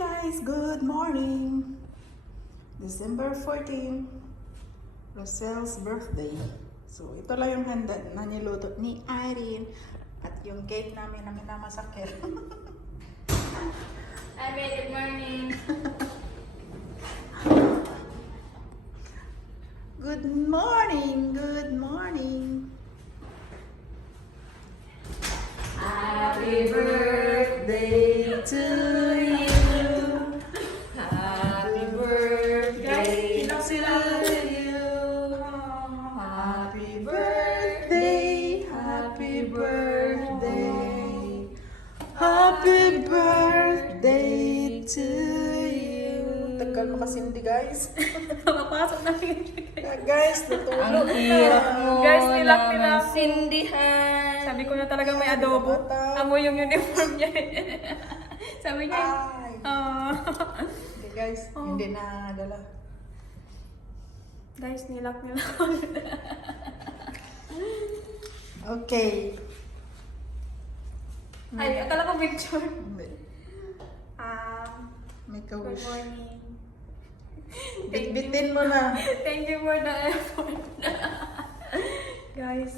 guys, good morning. December 14, Roselle's birthday. So ito lang yung handa na niluto ni Irene at yung cake namin na minamasakit. Irene, good morning. Good morning, good morning. Happy birthday to you. Happy birthday to you. Happy birthday, happy birthday. Happy birthday to you. Tagal mo kasi hindi guys. Papasok na rin. Guys, natulog Ang hirap mo Guys, nilak nila naman, ako. Sindihan. Sabi ko na talagang may adobo. Amoy yung uniform niya. Sabi niya, Ay. ah. Hindi guys, hindi na dala. Guys, nilak nila ako. Okay. Ay, akala ko picture. Hindi. Make a Good wish. morning. Bitbitin mo na. Thank you for the effort. Guys.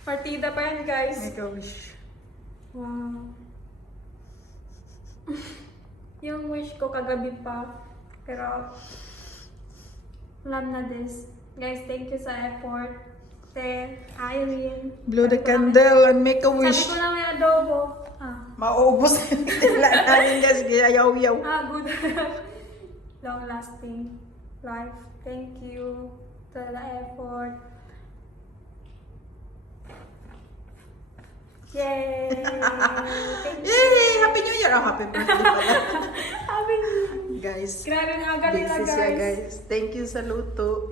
Partida pa yan, guys. Make a wish. Wow. Yung wish ko kagabi pa. Pero, alam na this. Guys, thank you sa effort. Irene. Blow the candle and make a wish. Sabi ko lang may adobo. Maubos yung tila namin guys. Yaw-yaw. Good. Long lasting life. Thank you for the effort. Yay! Thank you. Yay! Happy New Year! Oh, happy birthday pala. Happy Guys, Grabe ang aga nila, busy siya guys. guys. Thank you sa luto.